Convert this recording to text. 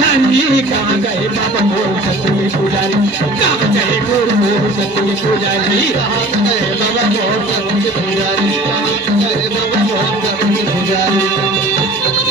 धनी कहाँ गए बाबा मोर सतुगे पुजारी कहाँ गए गुरु मोर सतुगे पुजारी कहाँ गए बाबा मोर सतुगे पुजारी कहाँ गए बाबा मोर सतुगे पुजारी